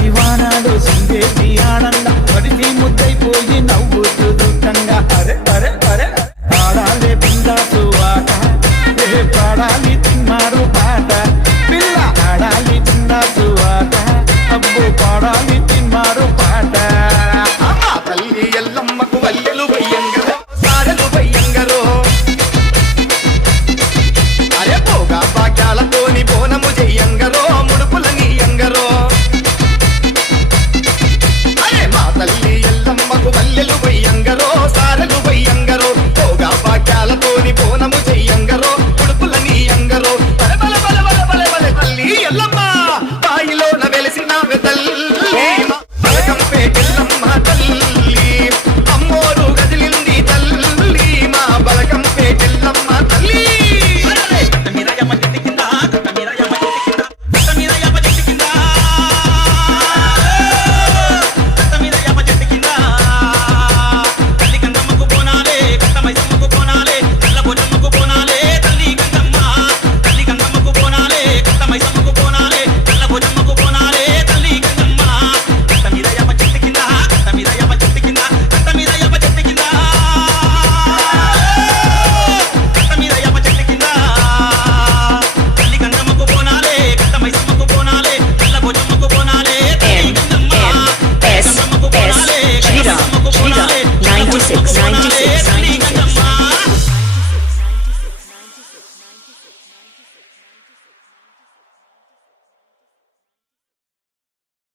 పడతి వానాడు సింగేసి ఆనంద పడితి ముద్దైపోయి నవ్వుతూ దుఃఖంగా అరే అరే అరే పాడాలి బిందాసు ఆట పాడాలి తిన్నారు పాట పిల్ల ఆడాలి బిందాసు ఆట అబ్బు పాడాలి తిన్నారు పాట తల్లి ఎల్లమ్మకు వల్లెలు వయ్యంగరో సారెలు వయ్యంగరో అరే పోగా భాగ్యాలతోని బోనము చెయ్యంగరో ముడుపులని ఎంగరో అరే మా తల్లి ఎల్లమ్మకు వల్లెలు వయ్యంగరో సారెలు వయ్యంగరో పోగా భాగ్యాలతోని బోనము చెయ్యంగరో ముడుపులని ఎంగరో బల బల బల బల బల బల తల్లి ఎల్లమ్మ బాయిలోన వెలిసినావే తల్లి బలకంపేటెల్లమ్మ తల్లి అమ్మోరు గదిలింది తల్లి మా బలకంపేటెల్లమ్మ తల్లి Shriram 96